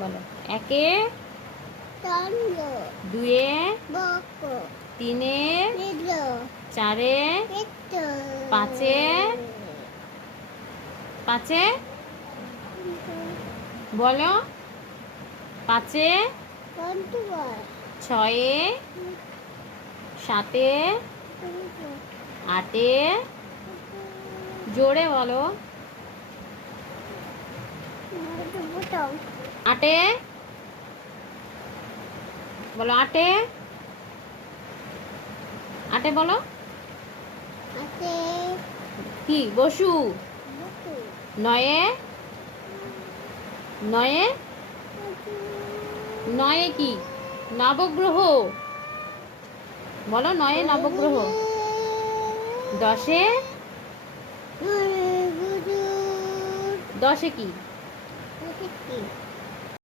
বলো। একে, দুয়ে, তিনে, চারে, পাঁচে, পাঁচে বলো। পাঁচে, ছয়ে, সাতে, আটে, জোরে বলো। আটে বলো। আটে, আটে বলো। কি বসু। নয়ে, নয়ে, নয়ে কি নবগ্রহ বলো। নয়ে নবগ্রহ। দশে, দশে কি